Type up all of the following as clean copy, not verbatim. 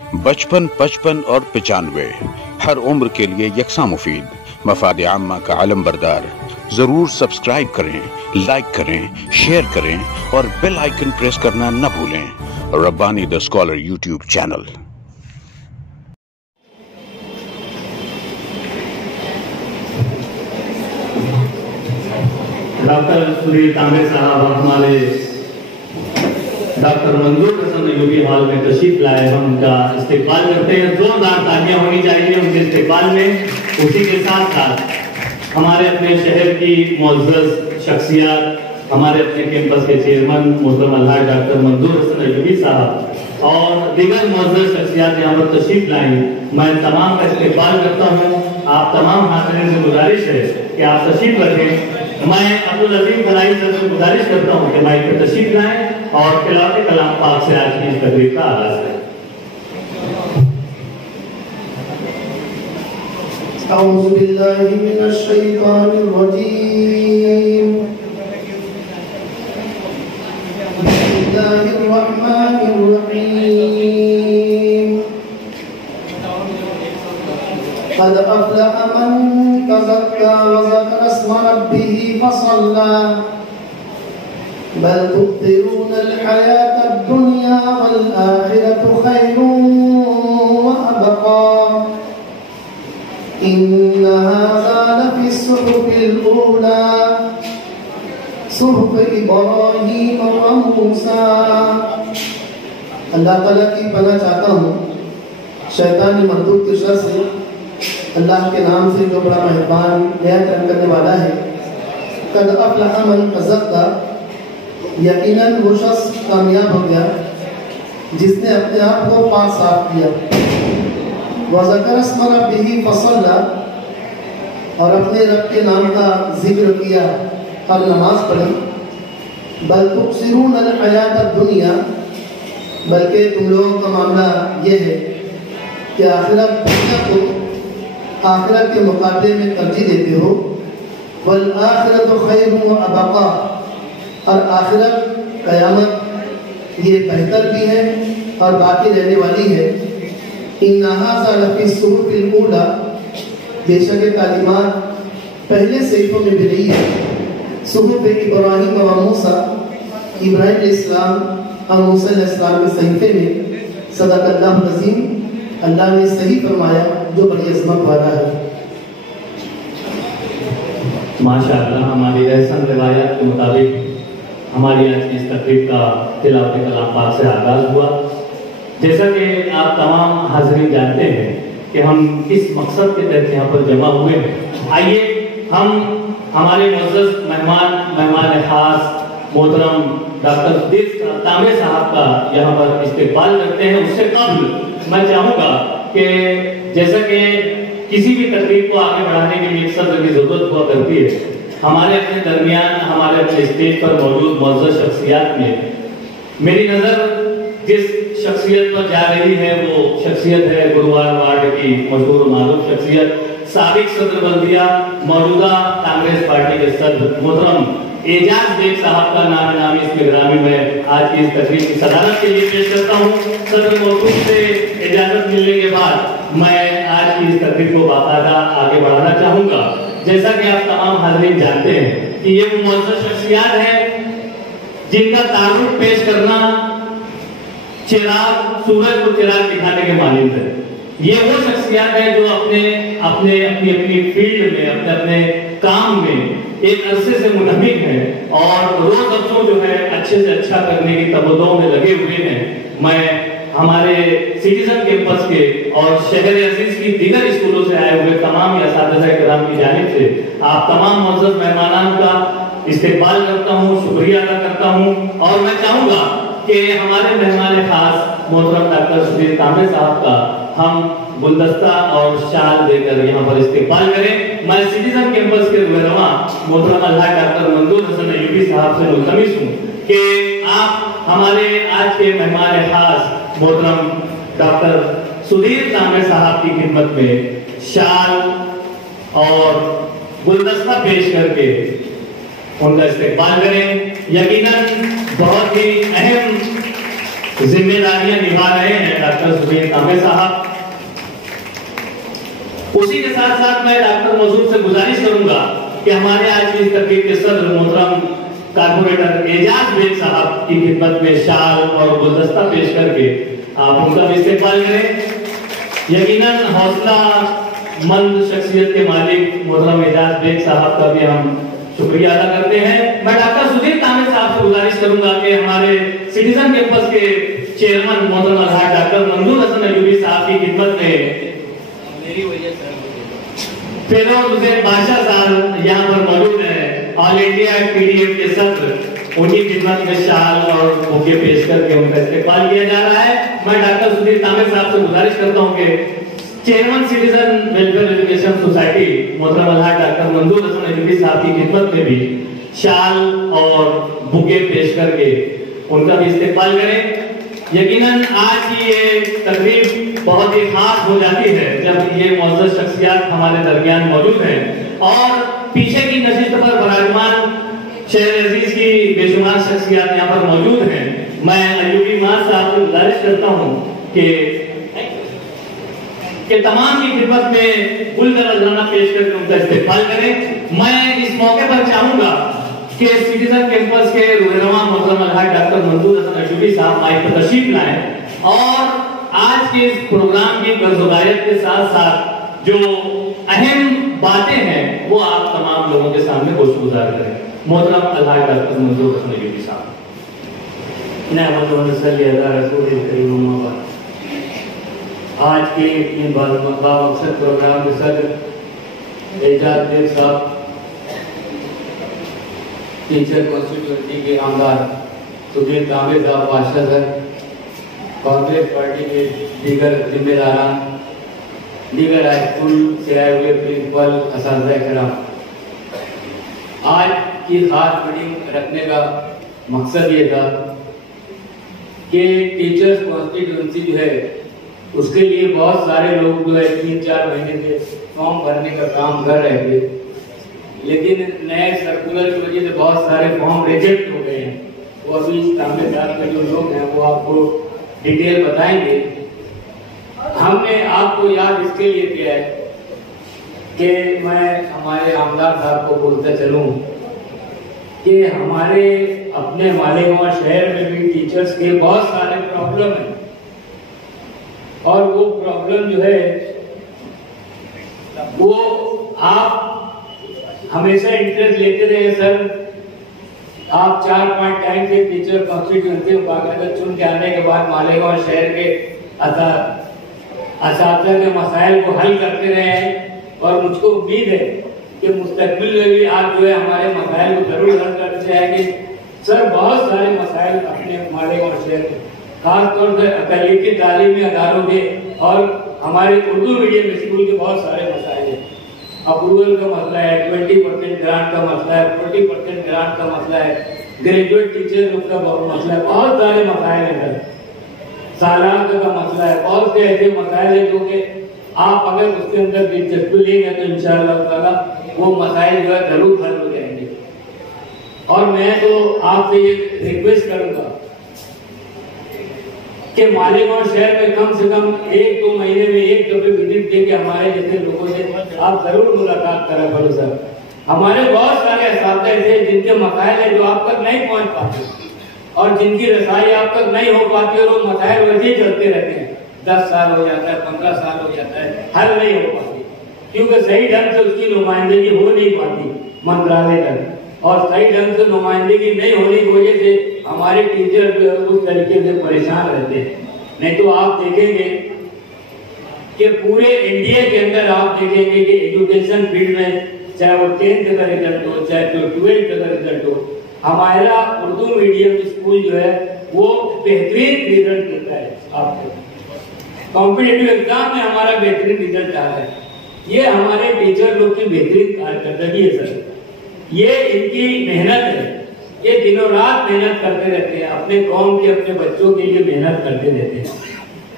55, 55 और 95 हर उम्र के लिए यकसा मुफीद, मफाद आम्मा का आलम बरदार। जरूर सब्सक्राइब करें, लाइक करें, शेयर करें और बेल आइकन प्रेस करना न भूलें। Rabbani the scholar YouTube channel. Doctor Sudhir Tambe साहब हमारे डॉक्टर मंजूर हसन यूपी हॉल में तशरीफ लाए, हम उनका इस्तेकबाल करते हैं। जोरदार तालियां होनी चाहिए उनके इस्तेकबाल में। उसी के साथ साथ हमारे अपने शहर की मुअज़्ज़ज़ शख्सियत, हमारे अपने कैंपस के चेयरमैन मोहतरम अलहाज डॉक्टर मंजूर हसन यूपी साहब और दीगर मुअज़्ज़ज़ शख्सियत यहाँ पर तशरीफ लाई, मैं तमाम का इस्तेकबाल करता हूँ। आप तमाम हाज़रीन से गुजारिश है कि आप तशरीफ रखें। मैं अब्दुल अजीम फलाई सर से गुजारिश करता हूँ कि माइक पर तशरीफ लाएं और तिलावत कलाम पाक से आज की इस तकरीब का आगाज करें। अऊज़ु बिल्लाहि मिनश शैतानिर रजीम। बिस्मिल्लाहिर रहमानिर रहीम। क़द अफ़लह मन तज़क्का व ज़करा इस्म रब्बिही फसल्ला बल तु'थिरूनल हयातद दुनिया वल आखिरतु खैरुन व अबक़ा इन्ना हाज़ा लफ़ी सुहुफ़िल ऊला सुहुफ़ इब्राहीम व मूसा। अल्लाह ताला की पनाह चाहता हूँ शैतानी मरदूद के शर से। अल्लाह के नाम से जो बड़ा मेहरबान नया करम करने वाला है। क़द अफ़लह मन तज़क्का, यकीनन वो शख्स कामयाब हो गया जिसने अपने आप को पाक साफ किया। व ज़करा इस्म रब्बिही फसल्ला, और अपने रब के नाम का जिक्र किया और नमाज पढ़ी। बल तुक़सिरूनल हयातद दुनिया, बल्कि तुम लोगों का मामला ये है कि आखिरत दुनिया को आखिरत के मुकाबले में तरजीह देते हो। वल आखिरतु खैरुन व अबक़ा, और आखिरत क़यामत ये बेहतर भी है और बाकी रहने वाली है। इन्ना हाज़ा लफ़ी सुहुफ़िल ऊला, बेशक तालीमात पहले सहीफ़ों में भी रही है। सुहुफ़ इब्राहीम व मूसा, इब्राहीम अलैहिस्सलाम और मूसा अलैहिस्सलाम के सहीफ़े में। सदक़ल्लाहुल अज़ीम, अल्लाह ने सही फरमाया जो बड़ी अज़मत वाला है। माशाअल्लाह, हमारी रहसन रिवायत के मुताबिक हमारी आज की इस तकरीब का तिलावत कलाम पाक से आगाज हुआ। जैसा कि आप तमाम हाज़रीन जानते हैं कि हम किस मकसद के तहत यहाँ पर जमा हुए हैं। आइए हम हमारे मुअज़्ज़ज़ मेहमान खास मोहतरम डॉक्टर सुधीर तांबे साहब का यहाँ पर इस्तेकबाल करते हैं। उससे कबल मैं चाहूँगा कि जैसा कि किसी भी तकरीब को आगे बढ़ाने के लिए एक सदर की जरूरत हुआ करती है, हमारे अपने दरमियान हमारे अपने स्टेज पर मौजूद मुअज़्ज़ज़ शख्सियत में मेरी नज़र जिस शख्सियत पर जा रही है वो शख्सियत है गुरुवार वार्ड की मशहूर मारूफ शख्सियत, साबिक सदर बल्दिया, मौजूदा कांग्रेस पार्टी के सदर मोहतरम एजाज बेग साहब का नाम नामी इस निगरानी में आज की इस तकरीब की सदारत के लिए पेश करता हूँ। सदर मौजूद से इजाजत मिलने के बाद मैं आज की इस तकरीब को बाकायदा आगे बढ़ाना चाहूँगा। जैसा कि आप तमाम हाज़रीन जानते हैं कि ये वो मुअज़्ज़ज़ शख्सियत है जिनका तारुफ पेश करना चिराग, सूरज को चिराग दिखाने के मानिंद है। ये वो शख्सियत है जो अपनी फील्ड में अपने अपने काम में एक अरसे से मुनहमिक है और रोज अफसों जो है अच्छे से अच्छा करने की तबदों में लगे हुए हैं। मैं हमारे सिटीजन कैंपस के और शहर अजीज की दीगर स्कूलों से आए हुए तमाम असातिज़ा किराम की जानिब से आप तमाम मुअज़्ज़ज़ मेहमानान का इस्तेकबाल करता हूँ, शुक्रिया अदा करता हूँ। और मैं चाहूँगा कि हमारे मेहमान खास मोहतरम डॉक्टर सुधीर तांबे साहब का हम गुलदस्ता और शाल देकर यहाँ पर इस्तेकबाल करें। मैं सिटीजन कैंपस के रहनुमा मोहतरम अलहाज डॉक्टर मंजूर हसन यूपी साहब से मुल्तमिस हूँ कि आप हमारे आज के मेहमान खास मोहतरम डॉक्टर सुधीर तांबे साहब की खिदमत में शाल और गुलदस्ता पेश करके उनका इस्तेकबाल करें। यकीनन बहुत ही अहम जिम्मेदारियां निभा रहे हैं डॉक्टर सुबीर तांबे साहब। उसी के साथ साथ मैं डॉक्टर मसूद से गुजारिश करूंगा कि हमारे आज की इस तकरीर के सदर मोहतरम कारपोरेटर एजाज बेग साहब की खिदमत में शाल और गुलदस्ता पेश करके आप उनका भी इस्तेमाल करें। यकीनन हौसला मंद शख्सियत के मालिक मोहतरम एजाज बेग साहब का भी हम शुक्रिया अदा करते हैं। मैं डॉक्टर सुधीर तांबे साहब से गुजारिश करूंगा कि हमारे सिटीजन कैंपस के चेयरमैन मोहतरम अलहाज डॉक्टर मंजूर हसन अयूबी साहब की खिदमत में फेरोज हुसैन बादशाह साहब यहाँ पर मौजूद है, ऑल इंडिया पीडीएफ के सत्र, उनकी खिदमत में शाल और बुके पेश करके उनका इस्तेमाल किया जा रहा है। मैं डॉक्टर सुधीर तांबे साहब से गुजारिश करता हूँ कि chairman citizen welfare education society मोहतरम अलहाज डॉक्टर मंजूर हसन अयूबी साहब की खिदमत में भी शाल और बुके पेश करके उनका भी इस्तेमाल करें। यकीनन आज की ये तकरीब बहुत ही खास हो जाती है जब ये मौजूद शख्सियत हमारे दरमियान मौजूद हैं और पीछे की नशिस्त पर विराजमान शहर अजीज की बेशुमार शख्सियत यहाँ पर मौजूद हैं। मैं अयूबी मां साहब से गुजारिश करता हूँ कि तमाम की खिदमत में गुलदर नजराना पेश करके उनका इस्तेमाल करें। मैं इस मौके पर चाहूंगा कि सिटीजन कैंपस के रूहनुमा मोहतरम अलहाज डॉक्टर मंजूर हसन अयूबी साहब माइक पर तशरीफ लाएं और आज के इस प्रोग्राम की गर्ज़-ओ-गायत के साथ साथ जो अहम बातें हैं वो आप तमाम लोगों के सामने गोशगुजार करें। मोहतरम अलहाज डॉक्टर मंजूर हसन अयूबी साहब। आज के बामकसद प्रोग्राम के सदर एजाज बेग साहब, टीचर कॉन्स्टिट्यूंसी के आमदार सुधीर तांबे साहब बादशाह सर, कांग्रेस पार्टी के दीगर जिम्मेदारान, दीगर हाई स्कूल से आए हुए प्रिंसिपल, असातिज़ा किराम, आज की खास मीटिंग रखने का मकसद ये था कि टीचर्स कॉन्स्टिट्यूंसी जो है उसके लिए बहुत सारे लोग जो है 3-4 महीने से फॉर्म भरने का काम कर रहे थे, लेकिन नए सर्कुलर की वजह से बहुत सारे फॉर्म रिजेक्ट हो गए हैं। वो अभी तांबे साहब के जो लोग हैं वो आपको डिटेल बताएंगे। हमने आपको याद इसके लिए किया है कि मैं हमारे आमदार साहब को बोलते चलूं कि हमारे अपने मालेगांव शहर में भी टीचर्स के बहुत सारे प्रॉब्लम हैं और वो प्रॉब्लम जो है वो आप हमेशा इंटरेस्ट लेते रहे सर। आप 4-5 टाइम से टीचर कॉन्स्टिट्यूंसी में बाकायदा चुन के आने के बाद मालेगांव शहर के असातिज़ा के मसाइल को हल करते रहे हैं और मुझको उम्मीद है कि मुस्तकबिल में भी आप जो है हमारे मसाइल को जरूर हल करते रहेंगे। सर बहुत सारे मसाइल अपने मालेगांव शहर के खासतौर से अक़लियती तालीमी अदारों के और हमारे उर्दू मीडियम स्कूल के बहुत सारे मसाइल हैं। अप्रूवल का मसला है, 20% ग्रांट का मसला है, 40% ग्रांट का मसला है, ग्रेजुएट टीचर का मसला है, बहुत सारे मसाइल हैं सर। सालाना का मसला है, बहुत से ऐसे मसाइल हैं जो कि आप अगर उसके अंदर दिलचस्पी लेंगे तो इंशाअल्लाह ताला वो मसाइल जो है जरूर हल हो जाएंगे। और मैं तो आपसे ये रिक्वेस्ट करूंगा कि मालेगांव शहर में कम से कम 1-2 महीने में एक दफे विजिट देके हमारे जैसे लोगों से आप जरूर मुलाकात करा करो सर। हमारे बहुत सारे असातिज़ा ऐसे जिनके मसाइल है जो आप तक नहीं पहुंच पाते और जिनकी रसाई आप तक नहीं हो पाती और वो मसाइल वैसे ही चलते रहते हैं। 10 साल हो जाता है, 15 साल हो जाता है, हल नहीं हो पाती क्योंकि सही ढंग से उसकी नुमाइंदगी हो नहीं पाती मंत्रालय तक, और सही ढंग से नुमाइंदगी नहीं होने की वजह से हमारे टीचर जो है उस तरीके से परेशान रहते हैं। नहीं तो आप देखेंगे कि पूरे इंडिया के अंदर आप देखेंगे कि एजुकेशन फील्ड में चाहे वो 10th का रिजल्ट हो चाहे तो 12th का रिजल्ट हो, हमारा उर्दू मीडियम स्कूल जो है वो बेहतरीन रिजल्ट देता है। आपको कॉम्पिटिटिव एग्जाम में हमारा बेहतरीन रिजल्ट आ रहा है। ये हमारे टीचर लोग की बेहतरीन कारकर्दगी है सर। ये इनकी मेहनत है, ये दिनों रात मेहनत करते रहते हैं, अपने कौम के अपने बच्चों के लिए मेहनत करते रहते हैं।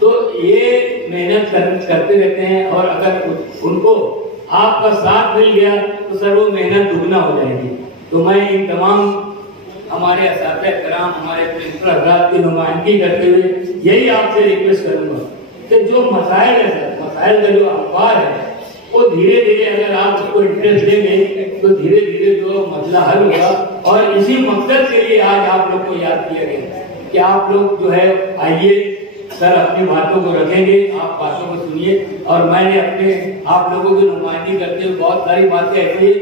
तो ये मेहनत करते रहते हैं और अगर उनको आपका साथ मिल गया तो सर वो मेहनत दुगना हो जाएगी। तो मैं इन तमाम हमारे असातिज़ कराम, हमारे प्रिंसिपल हज़रात की नुमाइंदगी करते हुए यही आपसे रिक्वेस्ट करूंगा कि जो मसाइल है सर, मसाइल का जो अखबार है वो धीरे धीरे अगर आप उसको इंटरेस्ट देंगे तो धीरे धीरे जो मसला हल होगा। और इसी मकसद के लिए आज आप लोग को याद किया गया कि आप लोग जो है आइए सर, अपनी बातों को रखेंगे, आप बातों को सुनिए। और मैंने अपने आप लोगों की नुमाइंदगी करते हुए बहुत सारी बातें ऐसी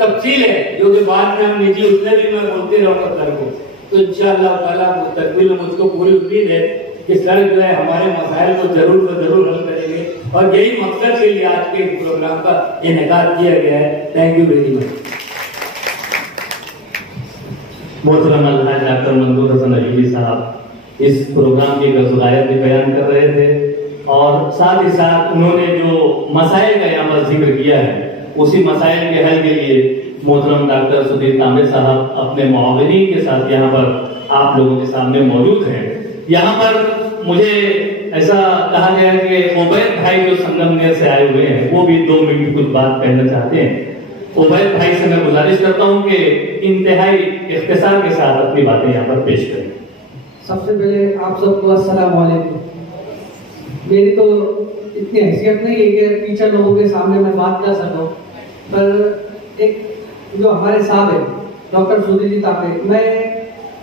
तफसील है जो कि बाद में हम निजी उसमें भी मैं बोलते रहूँगा सर को। तो इंशाअल्लाह ताला मुस्तकबिल में मुझको पूरी उम्मीद है कि सर जो है हमारे मसाइल को जरूर से जरूर हल करेंगे। और यही मकसद के लिए आज के प्रोग्राम का इनेकाद किया गया है। Thank you very much. मोहतरम अलहाज डॉक्टर मंजूर हसन अयूबी साहब इस प्रोग्राम की गज़लायत भी बयान कर रहे थे और साथ ही साथ उन्होंने जो मसाइल का यहाँ पर जिक्र किया है उसी मसाइल के हल के लिए मोहतरम डॉक्टर सुधीर तांबे साहब अपने मुआविनीन के साथ यहाँ पर आप लोगों के सामने मौजूद हैं। यहाँ पर मुझे ऐसा कहा गया कि उबैद भाई जो संगमनेर से आए हुए हैं वो भी 2 मिनट कुछ बात कहना चाहते हैं। उबैद भाई से मैं गुजारिश करता हूँ कि इंतहाई इख्तिसार के साथ अपनी बातें यहाँ पर पेश करें। सबसे पहले आप सबको अस्सलाम वालेकुम। मेरी तो इतनी हैसियत नहीं है कि टीचर लोगों के सामने मैं बात कर सकूं, पर एक जो हमारे साहब है डॉक्टर सुधीर जी तांबे, मैं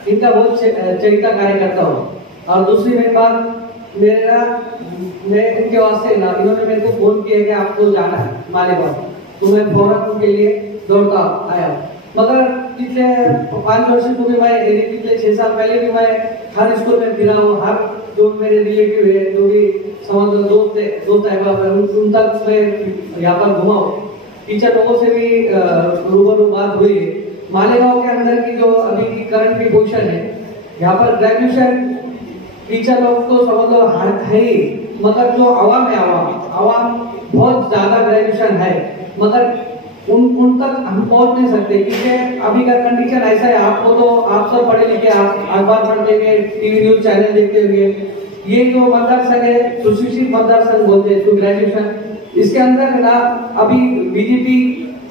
इनका बहुत चरिता कार्य करता हूँ। और दूसरी मेरी बात, मैं इनके वास्ते ना, इन्होंने मेरे को फोन किया कि आपको जाना है मालेगांव, तो मैं फौरन उनके लिए दौड़ता आया। मगर पिछले 5 वर्ष को भी मैं, पिछले 6 साल पहले भी मैं हर स्कूल में फिरा हूँ। हर जो मेरे रिलेटिव है, जो भी समझ दोस्त है, उन तक मैं यहाँ पर घुमा हूँ। टीचर लोगों से भी रूबरू बात हुई। मालेगांव के अंदर की जो अभी की करंट की पोजीशन है, यहाँ पर ग्रेजुएशन टीचर लोग तो समझ लो है ही, मगर जो आवाम है, आवाम बहुत ज्यादा ग्रेजुएशन है, मगर उन तक हम पहुंच नहीं सकते क्योंकि अभी का कंडीशन ऐसा है। आपको तो आप सब पढ़े लिखे, आप अखबार पढ़ते हुए, टीवी न्यूज चैनल देखते हुए, ये जो मदरसा है सुशिक्षित मदरसा बोलते हैं, तो ग्रेजुएशन इसके अंदर ना अभी बीजेपी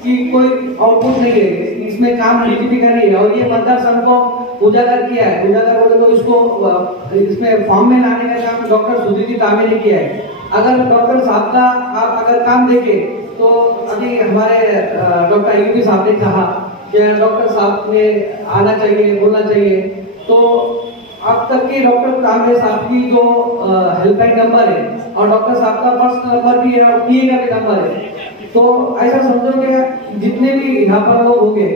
की कोई आउटपुट नहीं है, इसमें काम बीजेपी का नहीं है। और ये मदरसा को उजागर किया है, उजागर बोले तो इसको इसमें फॉर्म में लाने का काम डॉक्टर सुधीर जी तांबे ने किया है। अगर डॉक्टर साहब का आप अगर काम देखें तो अभी हमारे डॉक्टर अयूबी साहब ने कहा कि डॉक्टर साहब ने आना चाहिए, बोलना चाहिए, तो अब तक के डॉक्टर तांबे साहब की जो हेल्पलाइन नंबर है और डॉक्टर साहब का पर्सनल नंबर भी है और पीए का भी नंबर है, तो ऐसा समझो कि जितने भी यहाँ पर लोग होंगे,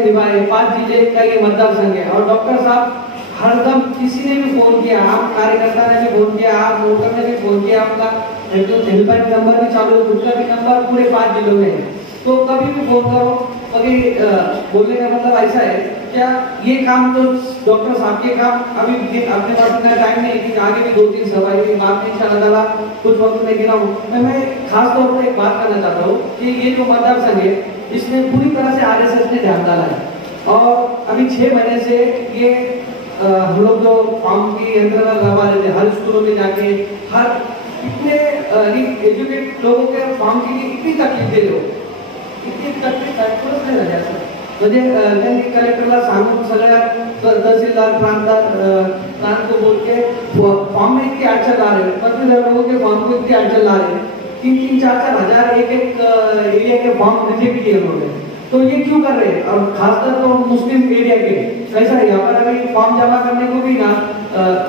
निभाए 5 जिले का ये मतदार संघ है। और डॉक्टर साहब हरदम किसी ने भी फोन किया, आप कार्यकर्ता ने भी फोन किया, आप वोटर ने भी फोन किया, आपका हेल्पलाइन नंबर भी चालू है, उसका भी नंबर पूरे 5 जिलों में है, तो कभी भी फोन करो। कभी बोलने का मतलब ऐसा है क्या, ये काम तो डॉक्टर साहब के काम अभी अपने पास इतना टाइम नहीं कि आगे भी 2-3 सवाल की बात में इंशाअल्लाह कुछ वक्त में गिना हूँ। मैं खास तौर पर एक बात करना चाहता हूँ कि ये जो मतदार संघ है इसने पूरी तरह से आरएसएस ने ध्यान डाला है। और अभी 6 महीने से ये हम लोग जो फॉर्म की अंतर्गत लगा रहे थे, हर स्कूलों में जाके हर इतने एजुकेट लोगों के फॉर्म के लिए इतनी तकलीफ दे रहे हो, इतनी तकलीफ नहीं लगा सर। म्हणजे त्यांनी कलेक्टरला सांगून सगळ्या तहसीलदार प्रांत को बोल के फॉर्म में इतनी अड़चन ला रहे, 25,000 लोगों के फॉर्म को इतनी अड़चन ला रहे, 3-4 हजार एक एरिया के फॉर्म रिजेक्ट किए उन्होंने। तो ये क्यों कर रहे हैं? और खासकर तो मुस्लिम एरिया के कैसा है, यहाँ पर अभी फॉर्म जमा करने को भी ना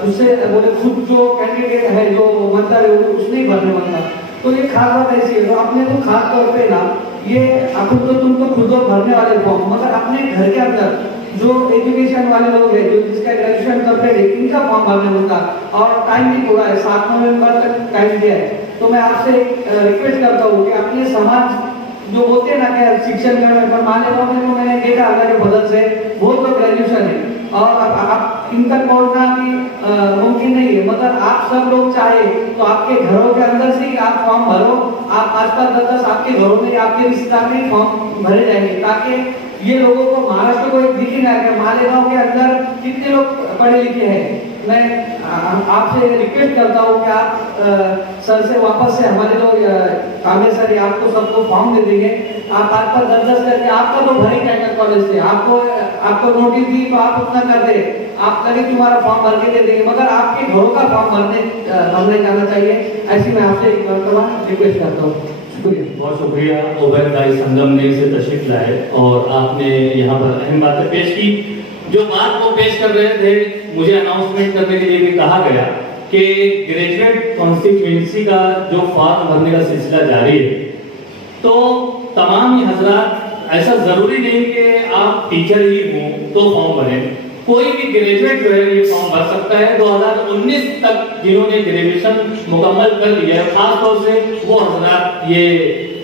उससे बोले खुद जो कैंडिडेट है, जो मतदार है, उसने ही भरने बनता। तो ये खास बात ऐसी है, तो आपने तो खास तौर पे ना ये अपन तो तुम तो खुद भरने वाले फॉर्म, मगर अपने घर के अंदर जो एजुकेशन वाले लोग हैं, जो जिसका ग्रेजुएशन कंप्लीट है, इनका फॉर्म भरने होता और टाइम भी थोड़ा है, 7 नवंबर तक टाइम दिया है। तो मैं आपसे रिक्वेस्ट करता हूँ कि अपने समाज जो बोलते हैं ना कि शिक्षण में, पर माले गाँव में तो मैंने देखा अल्लाह के फजल से बहुत लोग ग्रेजुएशन है और आप इन तक पहुँचना भी मुमकिन नहीं है, मगर आप सब लोग चाहे तो आपके घरों के अंदर से ही आप फॉर्म भरो। आप 5-5, 10-10 आपके घरों में, आपके रिश्तेदार में फॉर्म भरे जाएंगे, ताकि ये लोगों को महाराष्ट्र को एक दिखेगा कि मालेगांव के अंदर कितने लोग पढ़े लिखे हैं। मैं आपसे रिक्वेस्ट करता हूँ कि आप सर से वापस से हमारे लोग कांग्रेस सर आपको सबको फॉर्म दे देंगे। आप 5-5, 10-10 करके आपका तो भरे जाएगा कॉलेज से, आपको नोटिस दी तो आप उतना कर दे, आप कभी तुम्हारा फॉर्म भर के दे देंगे, मगर आपके घरों का फॉर्म भरने जाना चाहिए। ऐसी मैं आपसे एक रिक्वेस्ट करता हूँ। बहुत शुक्रिया ओबैद भाई संगम ने इसे तशरीफ लाए और आपने यहाँ पर अहम बातें पेश की। जो बात वो पेश कर रहे थे, मुझे अनाउंसमेंट करने के लिए भी कहा गया कि ग्रेजुएट कॉन्स्टिट्यूएंसी का जो फॉर्म भरने का सिलसिला जारी है, तो तमाम ही हजरात, ऐसा जरूरी नहीं कि आप टीचर ही हों तो फॉर्म भरें, कोई भी ग्रेजुएट जो है ये फॉर्म भर सकता है। 2019 तक जिन्होंने ग्रेजुएशन मुकम्मल कर लिया है, खासतौर से वो हजरात ये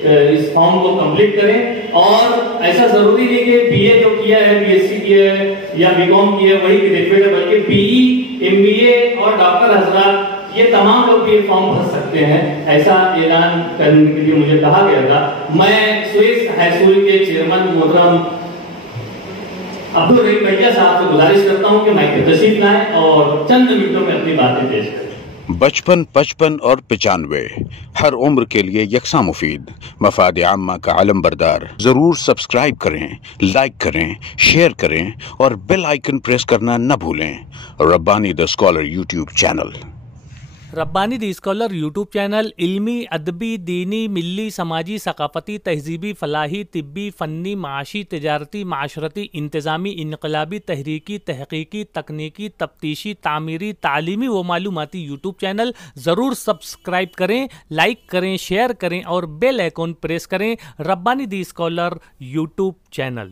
इस फॉर्म को कंप्लीट करें। और ऐसा जरूरी नहीं कि बीए जो किया है, बीएससी किया है या बीकॉम किया है वही ग्रेजुएट है, बल्कि बीई, एमबीए और डॉक्टर हजरात ये तमाम लोग भी फॉर्म भर सकते हैं, ऐसा ऐलान करने के लिए मुझे कहा गया था। मैं स्विस हाई स्कूल के चेयरमैन मोहतरम अब्दुल रहीम भैया साहब से गुजारिश करता हूं कि माइक पे तशरीफ लाएं और चंद मिनटों में अपनी बातें पेश करें। 55, 55 और 95 हर उम्र के लिए यकसा मुफीद, मफाद आम्मा का आलम बरदार। जरूर सब्सक्राइब करें, लाइक करें, शेयर करें और बेल आइकन प्रेस करना न भूलें। Rabbani the scholar YouTube channel. Rabbani the scholar YouTube channel इल्मी, अदबी, दीनी, मिली, समाजी, सकाफती, तहजीबी, फलाही, तिब्बी, फ़न्नी, माशी, तिजारती, माशरती, इंतज़ामी, इनकलाबी, तहरीकी, तहकीकी, तकनीकी, तफ्तीशी, तामीरी, तालीमी व मालूमाती यूट्यूब चैनल। ज़रूर सब्सक्राइब करें, लाइक करें, शेयर करें और बेल आइकन प्रेस करें। Rabbani the scholar YouTube channel.